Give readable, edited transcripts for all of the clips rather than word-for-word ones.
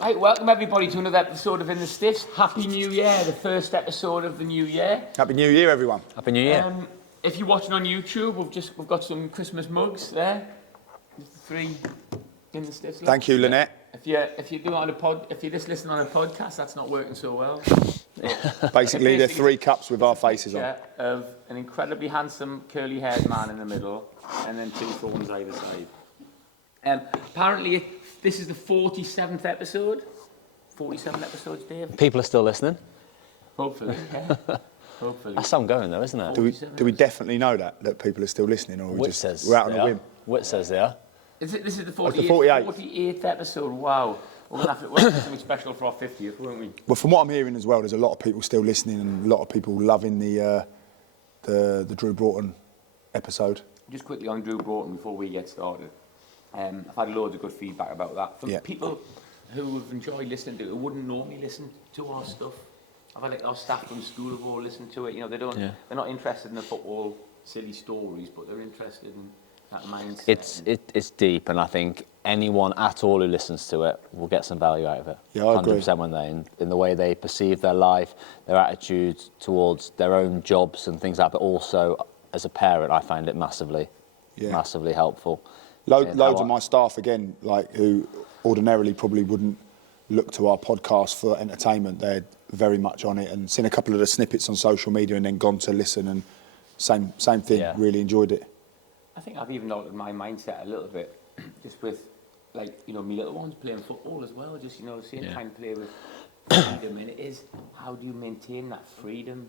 Right, welcome everybody to another episode of In the Stiffs. Happy New Year, the first episode of the new year. Happy New Year, everyone. Happy New Year. If you're watching on YouTube, we've got some Christmas mugs there. Just the 3 In the Stiffs. Thank you, Lynette. If you're just listening on a podcast, that's not working so well. Basically, they're 3 cups with our faces on. Of an incredibly handsome curly-haired man in the middle, and then 2 phones either side. Apparently, this is the 47th episode. 47 episodes, Dave. People are still listening. Hopefully, yeah. Hopefully. That's some going though, isn't it? Do we definitely know that people are still listening, or we're out on a whim? Whit says they are. This is the 48th. 48th episode. Wow. We're going to have something special for our 50th, won't we? Well, from what I'm hearing as well, there's a lot of people still listening, and a lot of people loving the Drew Broughton episode. Just quickly on Drew Broughton before we get started. I've had loads of good feedback about that. From people who have enjoyed listening to it, who wouldn't normally listen to our stuff. I've had our staff from school have all listened to it. You know, they're not interested in the football silly stories, but they're interested in that mindset. It's deep, and I think anyone at all who listens to it will get some value out of it. Yeah, I agree. 100% when in the way they perceive their life, their attitudes towards their own jobs and things like that. But also, as a parent, I find it massively helpful. Loads of my staff, again, like who ordinarily probably wouldn't look to our podcast for entertainment, they're very much on it, and seen a couple of the snippets on social media and then gone to listen, and same thing, really enjoyed it. I think I've even altered my mindset a little bit, just with, like, you know, my little ones playing football as well, just, you know, seeing time play with freedom, and it is, how do you maintain that freedom,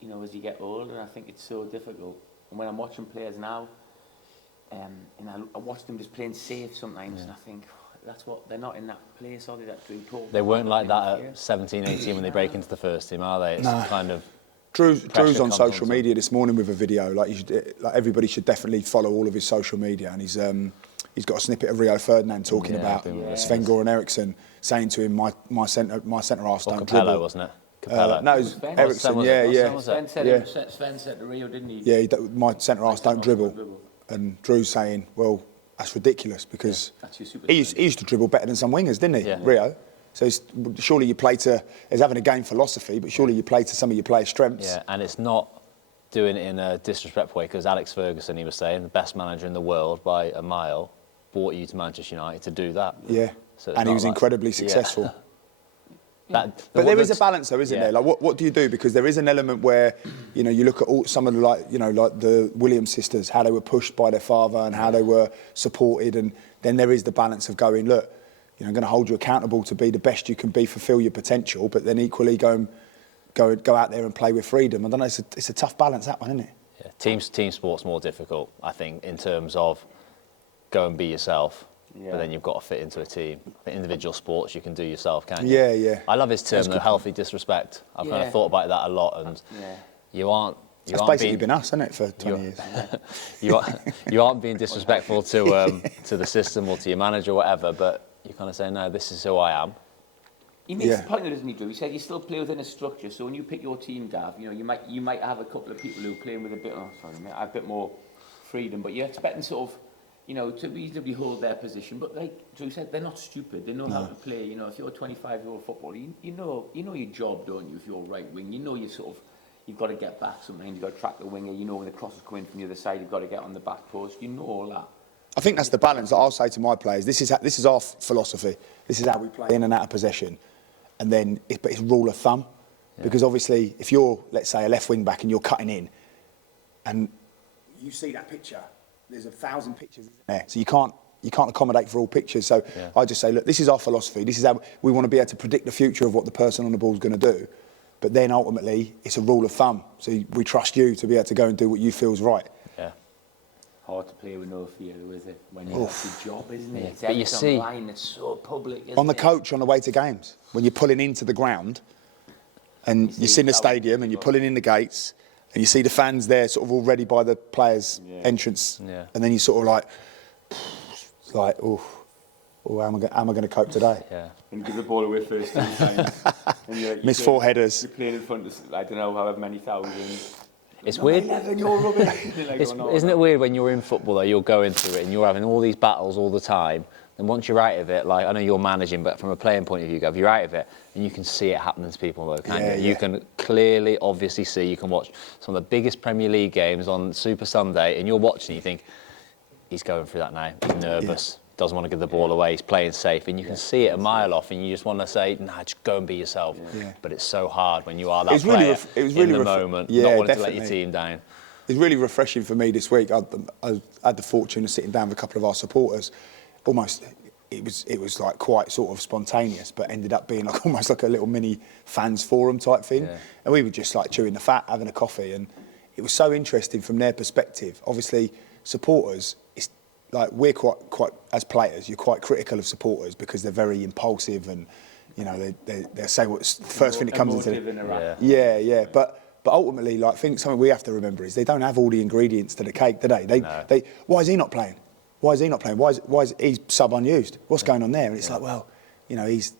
you know, as you get older? And I think it's so difficult. And when I'm watching players now, and I watch them just playing safe sometimes, and I think, that's what, they're not in that place, are they, that Drew Broughton? They weren't like that at 17, 18 when they break into the first team, are they? It's kind of... Drew's on social media this morning with a video. Like everybody should definitely follow all of his social media, and he's got a snippet of Rio Ferdinand talking about Sven-Goran Eriksson, saying to him, "My centre halves don't Capello, dribble." Wasn't it? Capello. No, it was Eriksson. Sven said to Rio, didn't he? Yeah, my centre halves don't dribble. And Drew's saying, well, that's ridiculous, because he used to dribble better than some wingers, didn't he, Rio? So surely you play to, as having a game philosophy, but surely you play to some of your players' strengths. Yeah, and it's not doing it in a disrespectful way, because Alex Ferguson, he was saying, the best manager in the world by a mile, brought you to Manchester United to do that. Yeah, so and he was incredibly successful. But there is a balance, though, isn't there? Like, what do you do? Because there is an element where, you know, you look at some of the, like the Williams sisters, how they were pushed by their father and how they were supported, and then there is the balance of going, look, you know, I'm going to hold you accountable to be the best you can be, fulfil your potential, but then equally go out there and play with freedom. I don't know. It's a tough balance, that one, isn't it? Yeah, team sport's more difficult, I think, in terms of go and be yourself. But then you've got to fit into a team. The individual sports you can do yourself, can't you? Yeah. I love his term, the healthy disrespect. I've kind of thought about that a lot, and you aren't. It's basically been us, hasn't it, for 20 years? You aren't being disrespectful to the system or to your manager or whatever, but you kind of say, no, this is who I am. He makes the point, doesn't he, Drew? He said you still play within a structure, so when you pick your team, Gav, you know, you might have a couple of people who are playing with a bit more freedom, but you're expecting sort of, you know, to reasonably hold their position. But like Drew said, they're not stupid. They know how to play. You know, if you're a 25-year-old footballer, you know your job, don't you? If you're right wing, you know you've got to get back sometimes. You've got to track the winger. You know when the cross is coming from the other side, you've got to get on the back post. You know all that. I think that's the balance that I'll say to my players. This is our philosophy. This is how we play in and out of possession. And then, but it's rule of thumb. Yeah. Because obviously, if you're, let's say, a left wing back and you're cutting in, and you see that picture, there's 1,000 pictures there, so you can't accommodate for all pictures. So I just say, look, this is our philosophy. This is how we want to be able to predict the future of what the person on the ball is going to do. But then ultimately, it's a rule of thumb. So we trust you to be able to go and do what you feel is right. Yeah. Hard to play with no fear, though, is it? When it's your job, isn't it? But you see, online, it's so public. On the coach on the way to games, when you're pulling into the ground, and you're in the stadium and you're pulling in the gates. And you see the fans there sort of already by the players' entrance. Yeah. And then you sort of like, how am I going to cope today? Yeah. And give the ball away first time. Miss 4 headers. You're playing in front of, I don't know, however many thousands. It's weird. 11, you're rubbish. Isn't it weird when you're in football, though, you're going through it and you're having all these battles all the time, And once you're out of it, like, I know you're managing, but from a playing point of view, Gav, you're out of it, and you can see it happening to people, though, can't you? You can clearly, obviously see, you can watch some of the biggest Premier League games on Super Sunday, and you're watching, you think, he's going through that now, he's nervous, doesn't want to give the ball away, he's playing safe, and you can see it a mile off, and you just want to say, nah, just go and be yourself. But it's so hard when you are that player in the moment, not wanting to let your team down. It was really refreshing for me this week. I had the fortune of sitting down with a couple of our supporters. Almost, it was like quite sort of spontaneous, but ended up being like almost like a little mini fans forum type thing. And we were just like chewing the fat, having a coffee, and it was so interesting from their perspective. Obviously, supporters, it's like we're quite as players, you're quite critical of supporters because they're very impulsive and, you know, they say what's the first thing that comes into them. But ultimately, like, something we have to remember is they don't have all the ingredients to the cake, do they? They why is he not playing? Why is he not playing? Why is he sub-unused? What's going on there? And it's like, well, you know, he's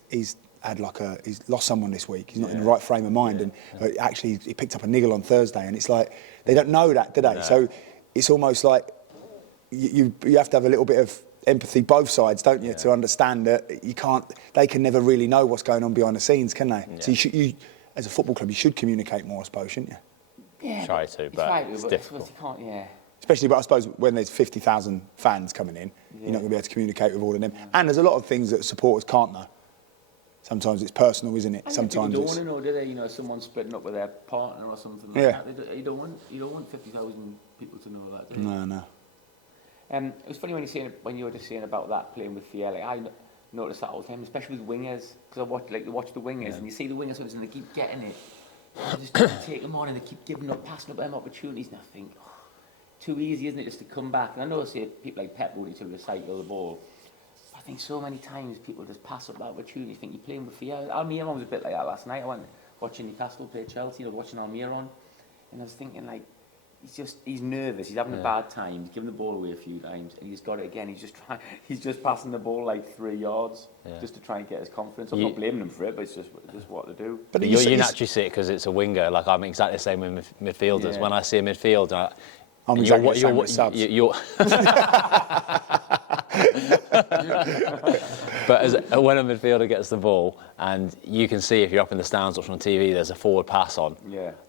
had he's lost someone this week. He's not in the right frame of mind, and actually he picked up a niggle on Thursday, and it's like they don't know that, do they? So it's almost like you have to have a little bit of empathy both sides, don't you, to understand that they can never really know what's going on behind the scenes, can they? So you as a football club, you should communicate more, I suppose, shouldn't you? Yeah, try to, but it's difficult. Especially, but I suppose when there's 50,000 fans coming in, you're not going to be able to communicate with all of them. And there's a lot of things that supporters can't know. Sometimes it's personal, isn't it? And sometimes people don't want to know, do they? You know, someone splitting up with their partner or something like that. You don't want 50,000 people to know that, do you? No. It was funny when you were just saying about that playing with fear. Like, I notice that all the time, especially with wingers, because I watch the wingers, and you see the wingers sometimes and they keep getting it. They just take them on and they keep passing up them opportunities, and I think, too easy, isn't it, just to come back? And I know, say, people like Pep would to recycle the ball. But I think so many times people just pass up that opportunity. You think you're playing with fear. Almiron was a bit like that last night. I went watching Newcastle play Chelsea, watching Almiron, and I was thinking, like, he's nervous. He's having a bad time. He's given the ball away a few times, and he's got it again. He's just passing the ball like 3 yards just to try and get his confidence. I'm not blaming him for it, but it's just what to do. But you naturally see it because it's a winger. Like, I'm exactly the same with midfielders. When I see a midfielder, I'm exactly the same with subs. But when a midfielder gets the ball, and you can see if you're up in the stands watching on TV, there's a forward pass on,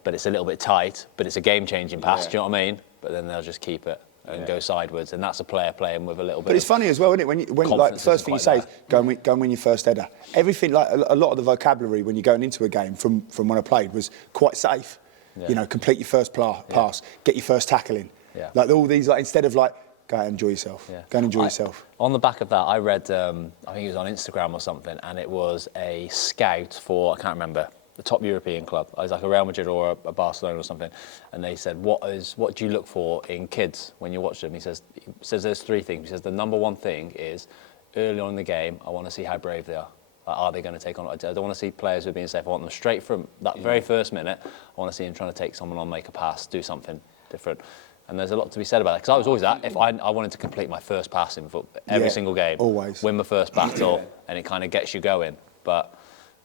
but it's a little bit tight, but it's a game-changing pass, do you know what I mean? But then they'll just keep it and go sideways, and that's a player playing with a little bit. But it's funny as well, isn't it? When like the first thing you say is go and win your first header. Everything, like a lot of the vocabulary when you're going into a game from when I played was quite safe. You know, complete your first pass, get your first tackle in. Like all these, like instead of like, go out and enjoy yourself. Go and enjoy yourself. On the back of that, I read, I think it was on Instagram or something, and it was a scout for, I can't remember, the top European club. It was like a Real Madrid or a Barcelona or something. And they said, what do you look for in kids when you watch them? He says there's 3 things. He says the number 1 thing is early on in the game, I want to see how brave they are. Like, are they going to take on? I don't want to see players who are being safe. I want them straight from that very first minute. I want to see them trying to take someone on, make a pass, do something different. And there's a lot to be said about that, because I was always that. If I wanted to complete my first pass in every single game, always win my first battle, and it kind of gets you going. But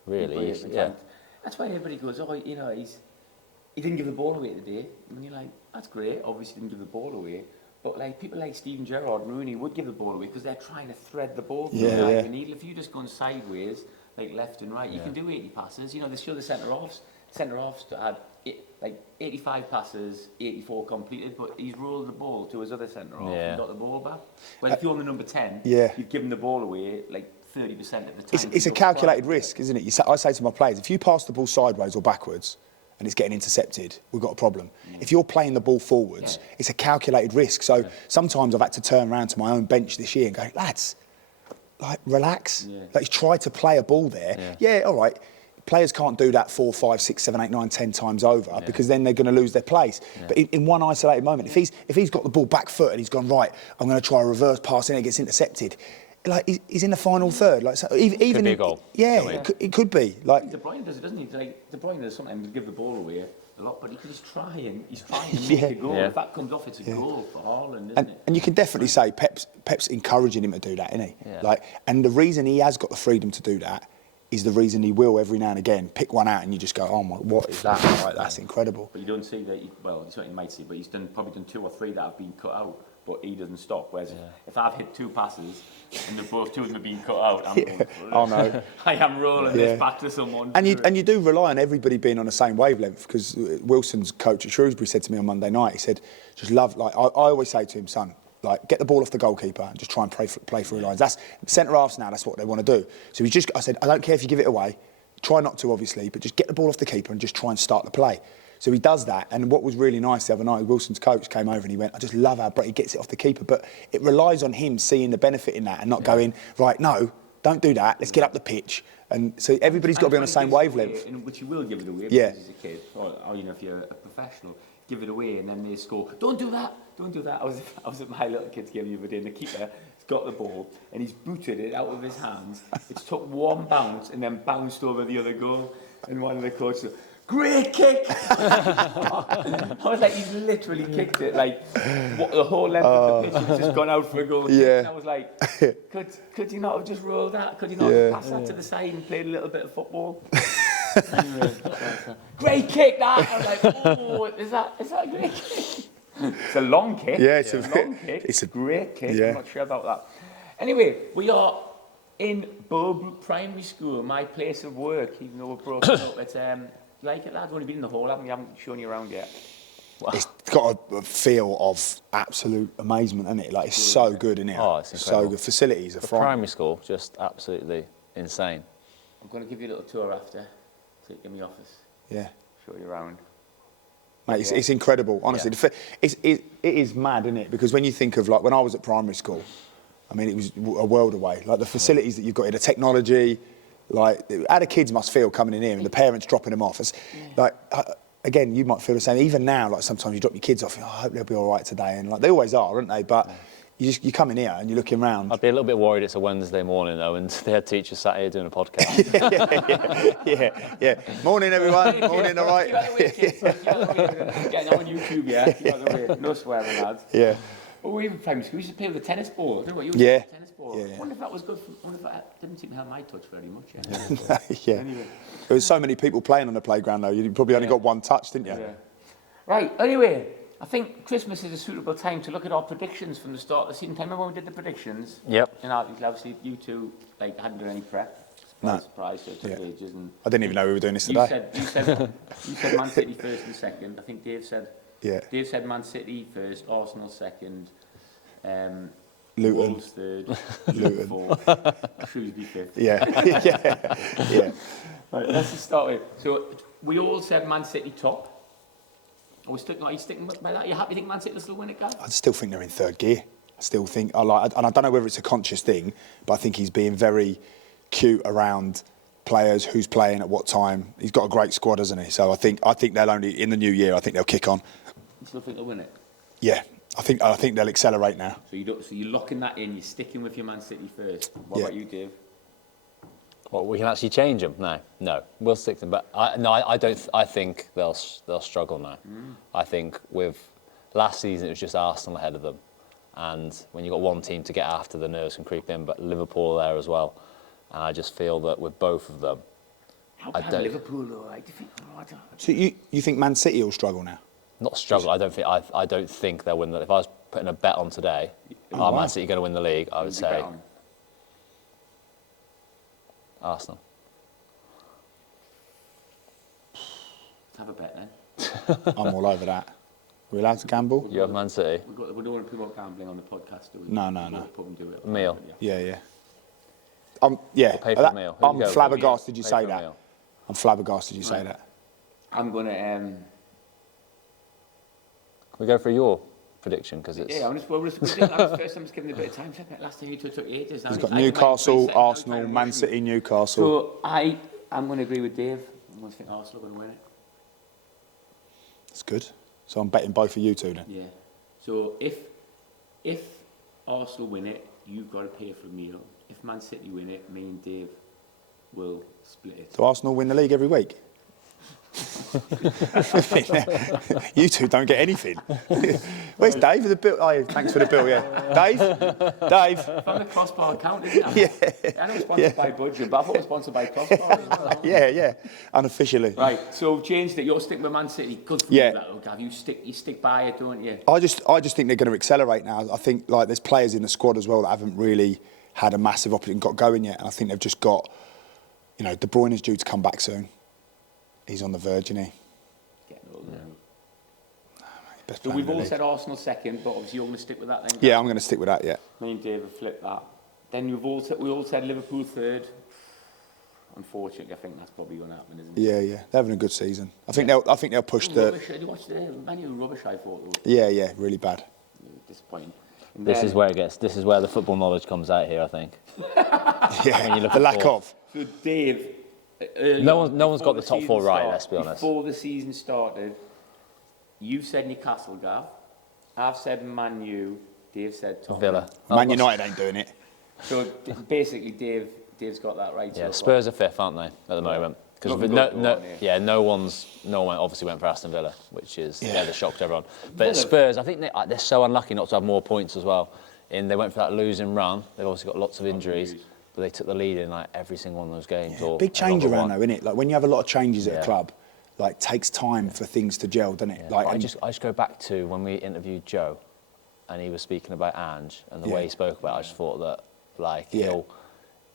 really, that's why everybody goes, oh, you know, he didn't give the ball away today. And you're like, that's great. Obviously, he didn't give the ball away. But like people like Steven Gerrard and Rooney would give the ball away because they're trying to thread the ball through the needle. If you're just going sideways, like left and right, you can do 80 passes. You know, they show the centre-halves had like 85 passes, 84 completed, but he's rolled the ball to his other centre-half and got the ball back. Well, if you're on the number 10, you've given the ball away like 30% of the time. It's a calculated risk, isn't it? I say to my players, if you pass the ball sideways or backwards and it's getting intercepted, we've got a problem. If you're playing the ball forwards, it's a calculated risk. So sometimes I've had to turn around to my own bench this year and go, lads, like, relax. Like, try to play a ball there. All right. Players can't do that 4, 5, 6, 7, 8, 9, 10 times over because then they're going to lose their place. But in one isolated moment, if he's got the ball back foot and he's gone, right, I'm going to try a reverse pass and it gets intercepted, like, he's in the final third. Like, so even could be a goal. It could be. Like, De Bruyne does it, doesn't he? Like, De Bruyne does sometimes give the ball away a lot, but he can just try and he's trying to make a goal. If that comes off, it's a goal for Haaland, isn't it? And you can definitely say Pep's encouraging him to do that, isn't he? Like, and the reason he has got the freedom to do that is the reason he will every now and again pick one out and you just go, oh my, what is that? Like, that's incredible. But you don't see that. You certainly might see, but he's probably done 2 or 3 that have been cut out. but he doesn't stop. Whereas if I've hit 2 passes and both 2 of them have been cut out, I'm going, Oh no. I am rolling this back to someone. And you do rely on everybody being on the same wavelength, because Wilson's coach at Shrewsbury said to me on Monday night, he said, just love, like, I always say to him, son, like, get the ball off the goalkeeper and just try and play through lines. That's centre-halves now, that's what they want to do. So I said, I don't care if you give it away, try not to obviously, but just get the ball off the keeper and just try and start the play. So he does that, and what was really nice the other night, Wilson's coach came over and he went, I just love how he gets it off the keeper, but it relies on him seeing the benefit in that and not going, right, no, don't do that, let's get up the pitch. And so everybody's got to be on the same wavelength. Which you will give it away Yeah. because as a kid, or if you're a professional, give it away and then they score. Don't do that. I was at my little kid's game the other day and the keeper has got the ball and he's booted it out of his hands. It's took one bounce and then bounced over the other goal. And one of the coaches said, great kick! I was like, he's literally kicked it like the whole length of the pitch. It's just gone out for a goal. Yeah. And I was like, could you not have just rolled that? Could you not have passed that to the side and played a little bit of football? Anyway, great kick that! I was like, oh, is that a great kick? It's a long kick. Yeah, it's a long kick. It's a great kick. Yeah. I'm not sure about that. Anyway, we are in Bob Primary School, my place of work, even though we're broken up. It's you like it, lads? Only been in the hall, haven't you? Haven't shown you around yet. Wow. It's got a feel of absolute amazement, isn't it? Like, it's so good, isn't it? Oh, it's incredible. So good. Facilities are The frightening. primary school, just absolutely insane. I'm going to give you a little tour after. Take you in my office. Yeah. Show you around. Mate, it's incredible, honestly. Yeah. It is mad, isn't it? Because when you think of, like, when I was at primary school, I mean, it was a world away. Like, the facilities that you've got here, the technology, like, how the kids must feel coming in here and the parents dropping them off. It's, like, again, you might feel the same. Even now, like, sometimes you drop your kids off, I hope they'll be all right today. And, like, they always are, aren't they? But you come in here and you're looking around. I'd be a little bit worried it's a Wednesday morning, though, and the head teacher sat here doing a podcast. yeah. Morning, everyone. Morning, all right? Getting on YouTube, yeah. No swearing, lads. Yeah. Well, we were in primary school. We used to play with a tennis ball. I don't know what you were Yeah. doing with a tennis ball. Yeah. I wonder if that was good. I wonder if that didn't seem to help my touch very much. Yeah. Anyway. There was so many people playing on the playground, though. You probably only got one touch, didn't you? Yeah. Right, anyway, I think Christmas is a suitable time to look at our predictions from the start of the season. Remember when we did the predictions? Yep. And obviously you two hadn't done any prep. No. Surprise, so it took ages. And I didn't even know we were doing this you today. said Man City first and second. I think Dave said Man City first, Arsenal second, Luton. Wolves third, Luton fourth, Shrewsbury fifth. Yeah. Right, let's just start with. So we all said Man City top. Are you sticking by that? Are you happy to think Man City will still win it, guys? I still think they're in third gear. I still think, and I don't know whether it's a conscious thing, but I think he's being very cute around players, who's playing at what time. He's got a great squad, hasn't he? So I think they'll only, in the new year, I think they'll kick on. You still think they'll win it? Yeah, I think they'll accelerate now. So you're locking that in. You're sticking with your Man City first. What about you, Dave? Well, we can actually change them. No, we'll stick to them. But I don't. I think they'll struggle now. I think with last season it was just Arsenal ahead of them, and when you've got one team to get after, the nerves can creep in. But Liverpool are there as well, and I just feel that with both of them, How bad Liverpool though? So you think Man City will struggle now? Not struggle. I don't think they'll win. If I was putting a bet on today, are Man City going to win the league? I would say Arsenal. Have a bet then. I'm all over that. We're allowed to gamble? You have Man City. We don't want to promote gambling on the podcast, do we? No. Pub and do it. Meal. Yeah. We'll pay for a meal. Who I'm you go? flabbergasted you Pay say for a that. meal. I'm flabbergasted you say that. I'm going to... Can we go for your prediction? Because it's... Yeah, I'm just first I'm just giving a bit of time. Last time you took ages. He's got Newcastle, Arsenal, Man City, Newcastle. So I'm going to agree with Dave. I'm going to think Arsenal are going to win it. That's good. So I'm betting both of you two then. Yeah. So if Arsenal win it, you've got to pay for a meal. If Man City win it, me and Dave will split it. So Arsenal win the league every week? You two don't get anything. Where's Dave with the bill? Oh, yeah, thanks for the bill, yeah. Dave? From the crossbar account, isn't it? Yeah. I know it's sponsored by Budget, but I thought it was sponsored by Crossbar as well. Yeah, unofficially. Right, so changed it. You're sticking with Man City. Good for you, that, Gav. You stick by it, don't you? I just think they're going to accelerate now. I think like there's players in the squad as well that haven't really had a massive opportunity and got going yet, and I think they've just got, De Bruyne is due to come back soon. He's on the verge, isn't he? Getting older. So we've all said Arsenal second, but obviously you're going to stick with that then? Yeah, I'm going to stick with that, yeah. Me and Dave have flipped that. Then we all said Liverpool third. Unfortunately, I think that's probably going to happen, isn't it? Yeah. They're having a good season. I think they'll push the. Rubbish. Did you watch the Man U rubbish? I thought. Yeah, really bad. Disappointing. This is where the football knowledge comes out here, I think. Yeah, when you look the lack of. So Dave, no one's got the top four right. Let's be honest. Before the season started, you said Newcastle, Gav. I've said Man U. Dave said Tottenham. Villa. Man United ain't doing it. So basically, Dave's got that right. Yeah, so Spurs are fifth, aren't they, at the moment? Because no one obviously went for Aston Villa, which is the shock to everyone. But Spurs, I think they're so unlucky not to have more points as well. They went for that losing run. They've obviously got lots of injuries, but they took the lead in like every single one of those games. Yeah, big change around though, innit? Like when you have a lot of changes at a club, like it takes time for things to gel, doesn't it? Yeah. Like I just go back to when we interviewed Joe, and he was speaking about Ange and the way he spoke about it. I just thought that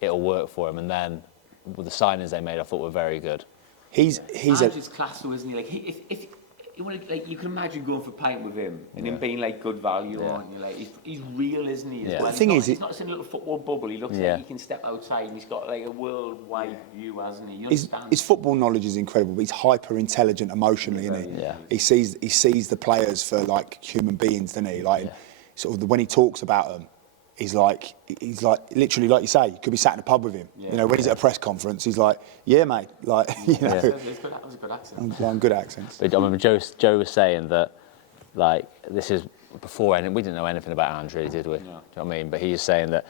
it'll work for him, and then with the signings they made, I thought were very good. He's class though, isn't he? Like if you can imagine going for a pint with him and him being like good value, aren't you? Like he's real, isn't he? Yeah. Well, The thing is, he's not in a little football bubble. He looks like he can step outside, and he's got like a worldwide view, hasn't he? You understand? His football knowledge is incredible, but he's hyper intelligent emotionally, isn't he? Yeah. He sees the players for like human beings, doesn't he? Like sort of when he talks about them. He's like literally like you say, you could be sat in a pub with him. Yeah. When he's at a press conference, he's like, "Yeah, mate." Like that was a good accent. I'm good at accents. But I remember Joe was saying that like this is before, and we didn't know anything about Ange really, did we? No. Do you know what I mean? But he's saying that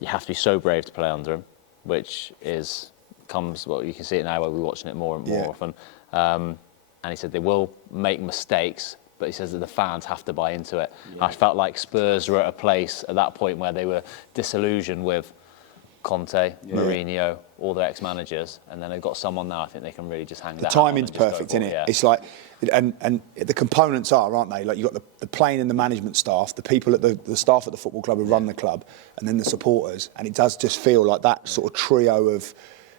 you have to be so brave to play under him, which comes you can see it now where we're watching it more and more often. And he said they will make mistakes. But he says that the fans have to buy into it. Yeah. I felt like Spurs were at a place at that point where they were disillusioned with Conte, Mourinho, all their ex-managers, and then they've got someone now. I think they can really just hang. The timing's perfect, isn't it? Yeah. It's like, and the components aren't they? Like you've got the playing and the management staff, the people at the staff at the football club who run the club, and then the supporters, and it does just feel like that sort of trio of.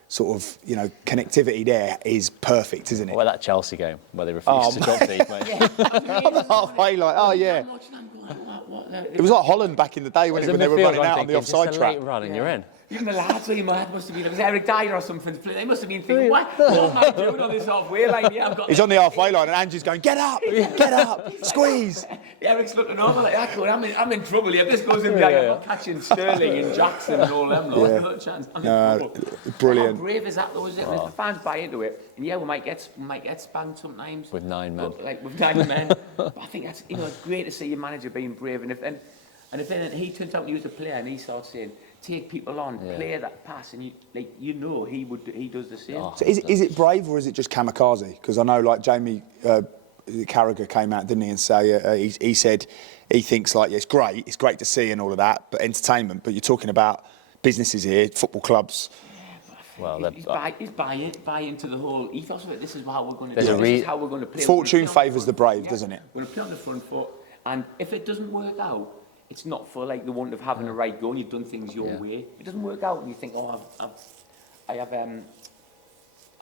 Sort of, connectivity there is perfect, isn't it? Well, that Chelsea game where they refused to drop these, mate. I'm halfway like, It was like Holland back in the day when they were running out on the offside track. Late run and you're in. Even the lads, must have been, it was Eric Dyer or something. They must have been thinking, what am I doing on this halfway line? He's on the halfway line and Andrew's going, get up, squeeze. Eric's looking over like, I'm in trouble here. If this goes in behind, I'm not catching Sterling and Jackson and all them. No chance. I'm in trouble. Brilliant. How brave is that though, is it? If the fans buy into it, and we might get spanked sometimes. With 9 men. But, with 9 men. But I think that's, it's great to see your manager being brave. And if then he turns out to use a player and he starts saying, take people on, play that pass, and he does the same. So is it brave or is it just kamikaze? Because I know like Jamie Carragher came out, didn't he, and say he said he thinks like it's great to see and all of that, but entertainment. But you're talking about businesses here, football clubs. Well, he's buy into the whole ethos of it. This is how we're going to do it. This is how we're going to play. Fortune favours the brave, doesn't it? We're going to play on the front foot, and if it doesn't work out, it's not for like the want of having a right go and you've done things your way. It doesn't work out and you think, I've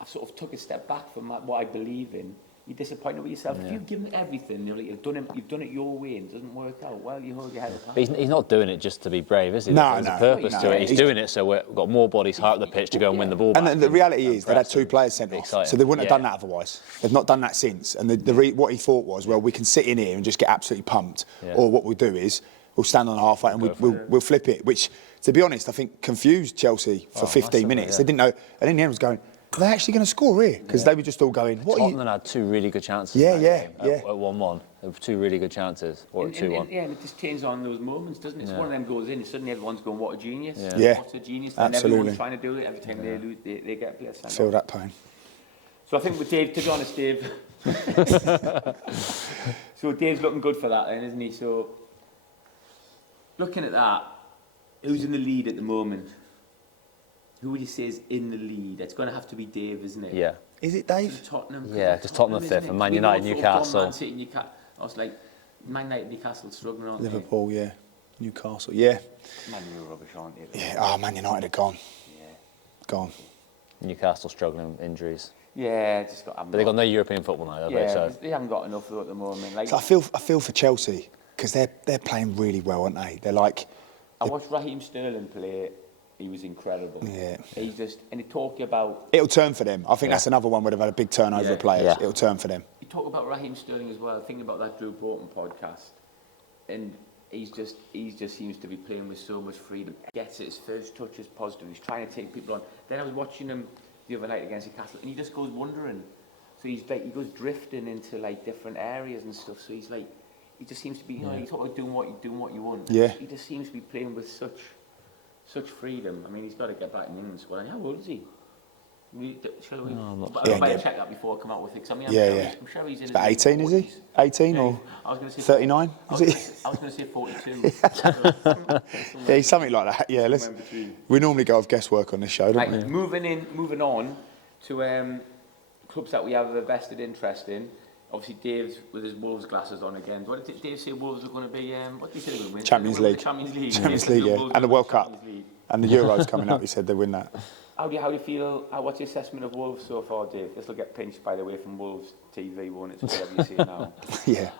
sort of took a step back from what I believe in. You're disappointed with yourself. If you've given everything, you've done it your way and it doesn't work out, well, you hold your head up. But he's not doing it just to be brave, is he? No, There's a purpose to it. He's doing it so we've got more bodies higher up the pitch to go and win the ball back. And the reality is, they'd had 2 players sent off, so they wouldn't have done that otherwise. They've not done that since. And what he thought was, well, we can sit in here and just get absolutely pumped, or what we'll do is, we'll stand on the halfway and we'll flip it, which, to be honest, I think confused Chelsea for 15 minutes. They didn't know, and in the end was going, are they actually going to score here? Because they were just all going, what are you... Tottenham had 2 really good chances. Yeah. At 1-1. There were 2 really good chances, or 2-1. Yeah, and it just changes on those moments, doesn't it? It's one of them goes in, and suddenly everyone's going, what a genius. Yeah. What a genius. Absolutely. And everyone's trying to do it. Every time they lose, they get a player sent off. Feel that pain. So I think with Dave, to be honest, Dave. So Dave's looking good for that then, isn't he? So looking at that, who's in the lead at the moment? Who would you say is in the lead? It's going to have to be Dave, isn't it? Yeah. Is it Dave? Tottenham. Yeah, because Tottenham isn't fifth it? and Man We United, know sort of Newcastle. Man City, Newcastle. I was like, Man United, Newcastle struggling, aren't Liverpool, yeah. Newcastle, yeah. they? Man United are rubbish, aren't they? Yeah. Oh, Man United are gone. Yeah. Gone. Newcastle struggling with injuries. Yeah, just got. But they've got no European football now, have they? Yeah, So they haven't got enough though at the moment. Like, So I feel for Chelsea because they're playing really well, aren't they? They're like, I watched Raheem Sterling play. He was incredible. Yeah. He's just, and he talked about. it'll turn for them. I think that's another one where they've had a big turnover Yeah. of players. Yeah. It'll turn for them. You talk about Raheem Sterling as well. Thinking about that Drew Porton podcast, and he just seems to be playing with so much freedom. Gets it. His first touch is positive. He's trying to take people on. Then I was watching him the other night against Newcastle, and he just goes wandering. So he's like, he goes drifting into like different areas and stuff. So he's like, he just seems to be, you know, he's sort of doing what you want. Yeah. He just seems to be playing with such freedom. I mean, he's got to get back in the England squad. And how old is he? Shall we? I might check that before I come out with it. 'Cause I mean, I'm sure he's in his About 18, is he? 18 or I was going to say 39? Is he? I was going to say 42. Yeah, he's something like that. Yeah, we normally go off guesswork on this show, don't we? Right, moving on to clubs that we have a vested interest in. Obviously, Dave's with his Wolves glasses on again. What did Dave say Wolves are going to be? What did he say they were going to win? Champions League. Champions League. Champions League, yeah. And the World Cup. And the Euros coming up, he said they win that. How do you feel? What's your assessment of Wolves so far, Dave? This will get pinched, by the way, from Wolves TV, won't it? So whatever you see it now. Yeah.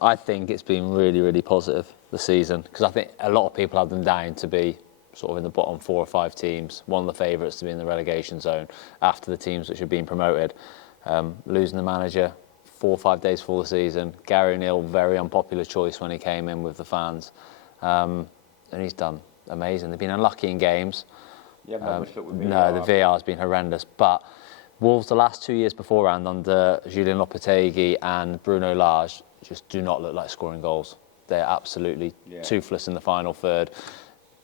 I think it's been really, really positive this season because I think a lot of people have them down to be sort of in the bottom 4 or 5 teams, one of the favourites to be in the relegation zone after the teams which have been promoted. Losing the manager 4 or 5 days before the season, Gary O'Neill, very unpopular choice when he came in with the fans, and he's done amazing. They've been unlucky in games. Yeah, much luck with VAR. No, the VAR has been horrendous. But Wolves, the last 2 years beforehand, under Julien Lopetegui and Bruno Lage, just do not look like scoring goals. They're absolutely toothless in the final third.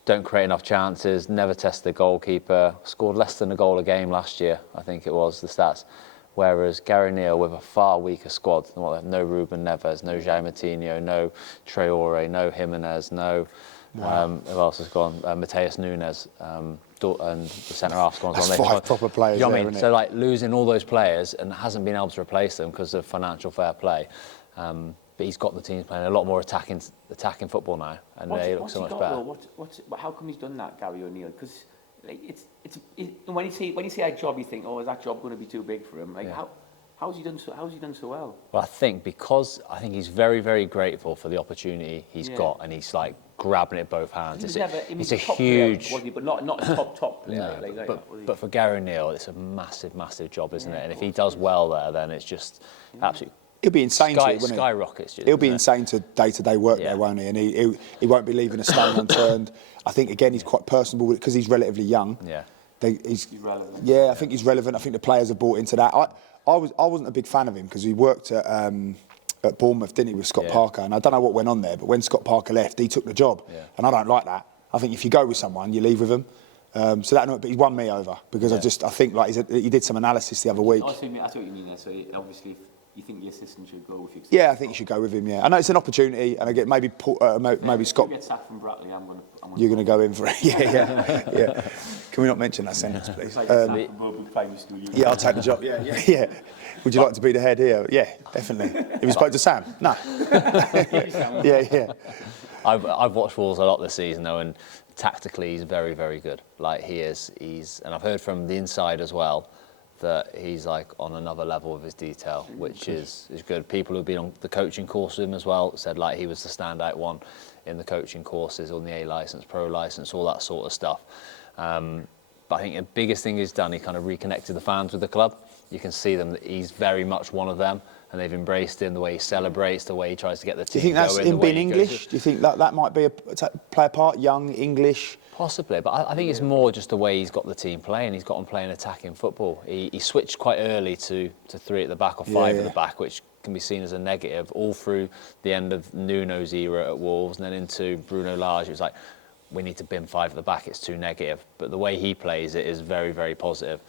Don't create enough chances, never test the goalkeeper. Scored less than a goal a game last year, I think it was, the stats. Whereas Gary O'Neill, with a far weaker squad, no Ruben Neves, no João Moutinho, no Traore, no Jimenez, no... who else has gone? Mateus Nunes, and the centre-half's gone. That's 5 proper players, you know what I there, mean? isn't So it? like losing all those players and hasn't been able to replace them because of financial fair play. But he's got the teams playing a lot more attacking football now, and they look so much better. How come he's done that, Gary O'Neill? Because like, when you say a job, you think, is that job going to be too big for him? Like how's he done so well? Well, I think he's very, very grateful for the opportunity he's got, and he's like grabbing it with both hands. It's a huge, player, but not a top player. No, but for Gary O'Neill, it's a massive, massive job, isn't it? And if he does well there, then it's just absolutely. He'll be insane to it, won't he? Skyrockets. He'll be insane to day-to-day work there, won't he? And he won't be leaving a stone unturned. I think, again, he's quite personable because he's relatively young. Yeah. He's relevant. Yeah, I think he's relevant. I think the players have bought into that. I wasn't a big fan of him because he worked at Bournemouth, didn't he, with Scott Parker? And I don't know what went on there, but when Scott Parker left, he took the job. Yeah. And I don't like that. I think if you go with someone, you leave with them. But he won me over because I think like he did some analysis the other week. I see what you mean there. So obviously, you think the assistant should go with you? Yeah, I think you should go with him. Yeah, I know it's an opportunity, and I get maybe Scott. If you get sacked from Brackley, You're going to go in for it. Yeah. Can we not mention that sentence, please? Yeah, I'll take the job. Yeah. Would you like to be the head here? Yeah, definitely. Have you spoke to Sam? No. Yeah. I've watched Wolves a lot this season though, and tactically he's very, very good. Like he's, and I've heard from the inside as well that he's like on another level of his detail, which is good. People who've been on the coaching course with him as well said like he was the standout one in the coaching courses, on the A licence, pro licence, all that sort of stuff. But I think the biggest thing he's done, he kind of reconnected the fans with the club. You can see them that he's very much one of them, and they've embraced him, the way he celebrates, the way he tries to get the team going. Do you think that's him being English? Do you think that might play a part, young, English? Possibly, but I think it's more just the way he's got the team playing. He's got them playing attacking football. He switched quite early to 3 at the back or 5 at the back, which can be seen as a negative all through the end of Nuno's era at Wolves and then into Bruno Lage. It was like, we need to bin 5 at the back, it's too negative. But the way he plays it is very, very positive.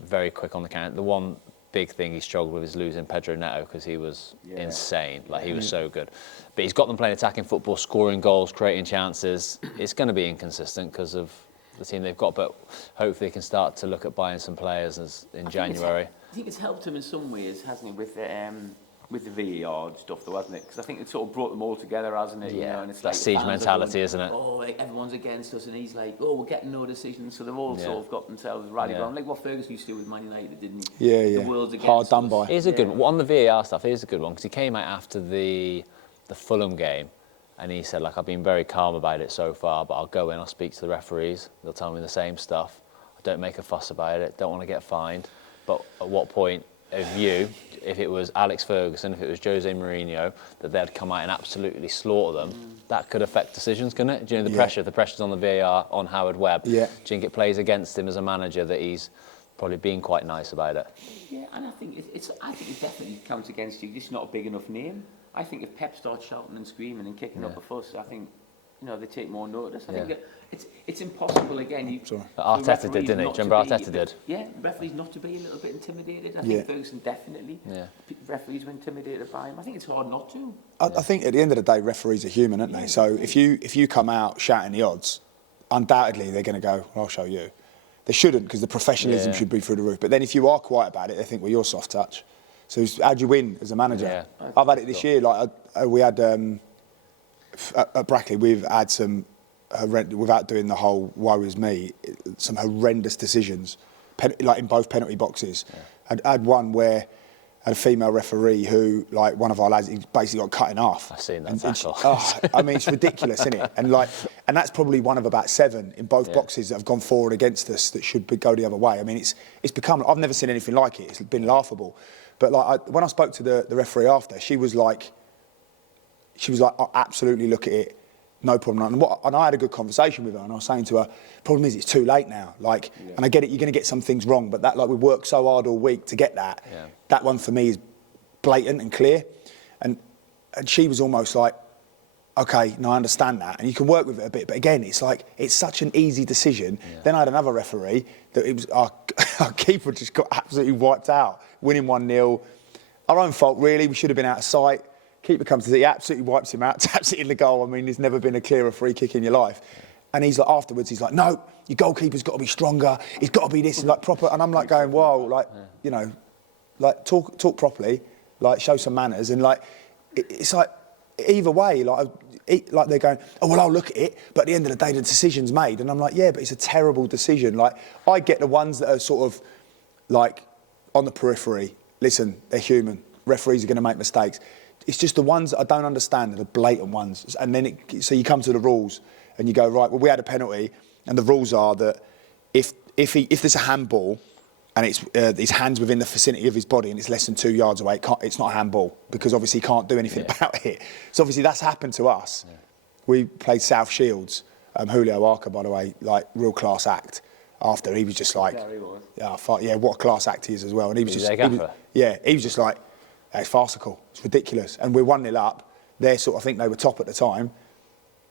Very quick on the count. The one big thing he struggled with is losing Pedro Neto because he was insane. Like, he was so good. But he's got them playing attacking football, scoring goals, creating chances. It's going to be inconsistent because of the team they've got, but hopefully they can start to look at buying some players in January. I think it's helped him in some ways, hasn't it, with the VAR and stuff, though, hasn't it? Because I think it sort of brought them all together, hasn't it? Yeah, you know, and it's that like siege mentality, isn't it? Oh, like everyone's against us, and he's like, oh, we're getting no decisions. So they've all sort of got themselves rallied around, like what Ferguson used to do with Man United, didn't he? Yeah. The world's against Hard done us. by. Here's a good one. On the VAR stuff, here's a good one, because he came out after the Fulham game, and he said, like, I've been very calm about it so far, but I'll go in, I'll speak to the referees, they'll tell me the same stuff. I don't make a fuss about it, don't want to get fined. But at what point of you, if it was Alex Ferguson, if it was Jose Mourinho, that they'd come out and absolutely slaughter them, that could affect decisions, couldn't it? Do you know the pressure's on the VAR, on Howard Webb. Yeah. Do you think it plays against him as a manager that he's probably been quite nice about it? Yeah, and I think it definitely counts against you. You're just not a big enough name. I think if Pep starts shouting and screaming and kicking up a fuss, I think, you know, they take more notice. I think that it's impossible again. Arteta did, didn't he? Do you remember Arteta did? Yeah, referees not to be a little bit intimidated. I think Ferguson definitely. Yeah. Referees were intimidated by him. I think it's hard not to. I think at the end of the day, referees are human, aren't they? So if you come out shouting the odds, undoubtedly they're going to go, well, I'll show you. They shouldn't, because the professionalism should be through the roof. But then if you are quiet about it, they think, well, you're soft touch. So how do you win as a manager? Yeah. I've had it this year. Like we had at Brackley, we've had some without doing the whole woe is me, some horrendous decisions, like in both penalty boxes. Yeah. I had one where I had a female referee who, like, one of our lads, he basically got cut in half. I've seen that tackle. I mean, it's ridiculous, isn't it? And that's probably one of about 7 in both boxes that have gone forward against us that should go the other way. I mean, it's become. I've never seen anything like it. It's been laughable. But like when I spoke to the referee after, she was like, "I'll absolutely look at it, no problem." And I had a good conversation with her, and I was saying to her, "Problem is, it's too late now. Like, and I get it, you're going to get some things wrong, but that, like, we worked so hard all week to get that. Yeah. That one for me is blatant and clear." And she was almost like, "Okay, no, I understand that, and you can work with it a bit." But again, it's like, it's such an easy decision. Yeah. Then I had another referee that it was our keeper just got absolutely wiped out, winning 1-0. Our own fault, really. We should have been out of sight. Keeper comes to he absolutely wipes him out, taps it in the goal. I mean, there's never been a clearer free kick in your life. And he's like, afterwards, he's like, "No, your goalkeeper's got to be stronger. He's got to be this," and like proper. And I'm like going, "Whoa, like, you know, like talk properly, like show some manners." And like, it's like either way, like they're going, "Oh well, I'll look at it," but at the end of the day, the decision's made. And I'm like, yeah, but it's a terrible decision. Like, I get the ones that are sort of like on the periphery. Listen, they're human. Referees are going to make mistakes. It's just the ones that I don't understand are the blatant ones. And then so you come to the rules and you go, right, well, we had a penalty, and the rules are that if there's a handball and it's his hand's within the vicinity of his body and it's less than 2 yards away, it's not a handball, because obviously he can't do anything about it. So obviously that's happened to us. Yeah. We played South Shields. Julio Arca, by the way, like, real class act. After, he was just like, what a class act he is as well. And he was just like, it's farcical, it's ridiculous. And we're 1-0 up. They're sort of, I think they were top at the time.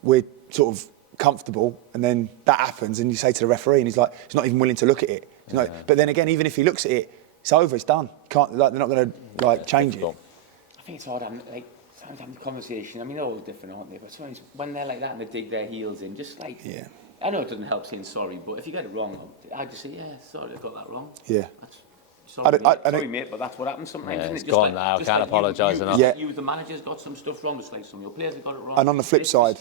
We're sort of comfortable, and then that happens, and you say to the referee, and he's like, he's not even willing to look at it. But then again, even if he looks at it, it's over, it's done. Can't, like, they're not going to like change it. I think it's hard, like, sometimes the conversation, I mean, they're all different, aren't they? But sometimes when they're like that and they dig their heels in, just like, I know it doesn't help saying sorry, but if you get it wrong, I just say, sorry, I got that wrong. Yeah. Sorry, mate, but that's what happens sometimes, isn't it? It's gone now, I can't apologise enough. You, the manager's got some stuff wrong, just like some of your players have got it wrong. And on the flip side,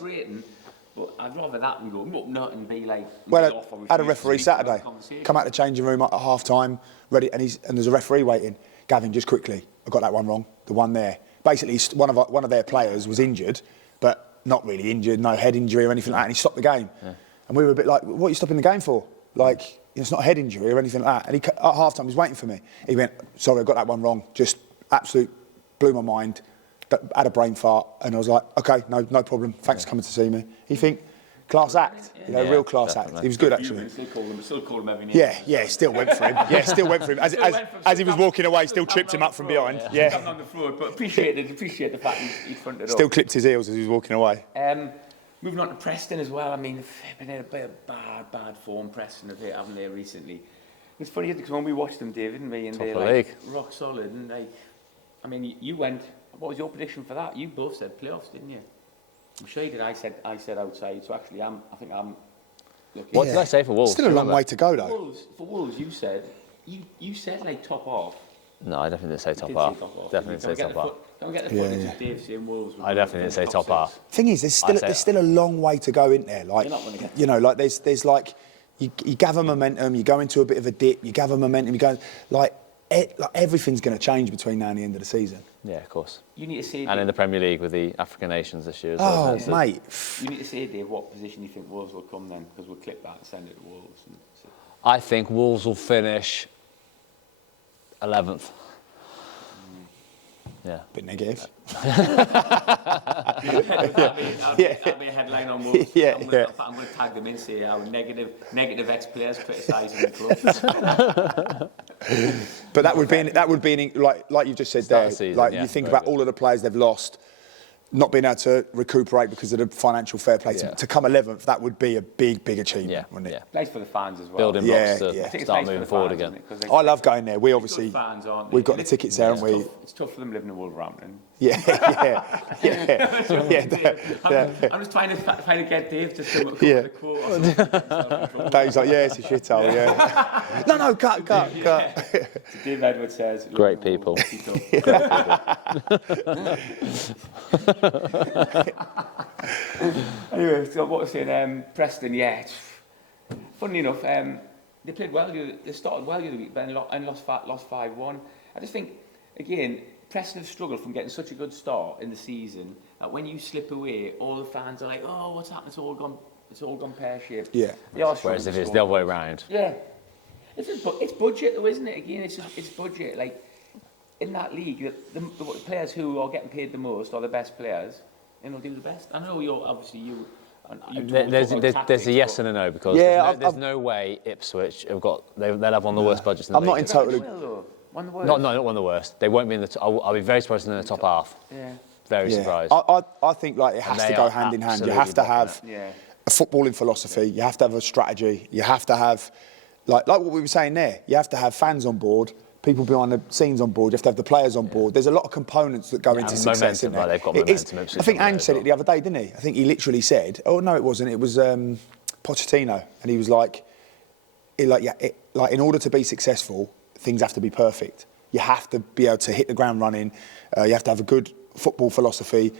but I'd rather that than go, no, and be like... Well, I had a referee Saturday, come out of the changing room at half-time, ready, and there's a referee waiting. "Gavin, just quickly, I got that one wrong, the one there." Basically, one of their players was injured, but not really injured, no head injury or anything like that, and he stopped the game. Yeah. And we were a bit like, "What are you stopping the game for? Like, it's not a head injury or anything like that." And at half-time, he was waiting for me. He went, "Sorry, I got that one wrong." Just absolute blew my mind. Had a brain fart, and I was like, "Okay, no problem. Thanks for coming to see me." You think, class act, real class act. He was good, actually. Still call him every name. Yeah, still went for him. As he was walking away, still tripped him up from behind. Yeah. On the floor, but appreciate the fact he fronted up. Still clipped his heels as he was walking away. Moving on to Preston as well. I mean, they've been in a bit of bad form, Preston, haven't they, recently? It's funny because when we watched them, David and me, and Top they're of the like league. rock solid, and like, I mean, you went. What was your prediction for that? You both said playoffs, didn't you? I'm sure you did. I said outside. So actually, I think I'm. Looking. What did I say for Wolves? Still a long way to go, though. For Wolves, you said like top half. No, I definitely didn't say top half. Definitely didn't say top half. Don't get the footage of Dave saying Wolves. I definitely didn't say top half. Thing is, there's still a long way to go, isn't there? Like, You're not gonna get you know, like there's like you gather momentum, you go into a bit of a dip, you gather momentum, you go like everything's going to change between now and the end of the season. Yeah, of course. You need to say. And in the Premier League with the African nations this year as well. Oh, mate. You need to say, Dave, what position you think Wolves will come then, because we'll clip that and send it to Wolves. I think Wolves will finish 11th. Yeah. Bit negative. That'll be a headline on Wolves. Yeah, I'm going to tag them in, say how negative ex-players criticising the club. But that would be like you've just said Start there. the season, like yeah, you think very about good. all of the players they've lost, not being able to recuperate because of the financial fair play. Yeah. To come 11th, that would be a big achievement, Yeah, wouldn't it? Nice for the fans as well. Building Yeah, blocks to yeah. I think it's start nice for moving the forward fans, again. isn't it? 'Cause I love going there. We good obviously fans, aren't they? we've got the tickets there, haven't we? It's tough for them living in Wolverhampton. Yeah. I'm just trying to get Dave to come up Yeah. with a quote or something. Dave's like, yeah, it's a shithole, yeah. No, cut. Dave Edwards says... Great people. Anyway, so what was saying, Preston, yeah. Funny enough, they played well. They started well the other week, but and lost 5-1. I just think, again, Preston have struggled from getting such a good start in the season that when you slip away, all the fans are like, "Oh, what's happened? It's all gone pear-shaped." Yeah. They are Whereas struggling if it's to the score. other way around. Yeah, it's budget though, isn't it? Again, it's budget. Like in that league, the players who are getting paid the most are the best players, and they'll do the best. I know you're obviously you. There's a yes and a no because there's no way Ipswich have got they'll have one of the worst budgets in the I'm league. not in total. One of the worst. Not one of the worst. They won't be in the. I'll be very surprised in the top half. Yeah. Very Yeah. surprised. I think like it has And to they go are hand in hand. You absolutely have to have Yeah. a footballing philosophy. You have to have a strategy. You have to have, like what we were saying there. You have to have fans on board, people behind the scenes on board. You have to have the players on board. There's a lot of components that go into and success. momentum, Isn't there? like they've got It is- momentum, I think Ipswich Ange said it the other day, didn't he? I think he literally said, "Oh no, it wasn't. It was Pochettino," and he was like, in order to be successful, things have to be perfect. You have to be able to hit the ground running. You have to have a good football philosophy,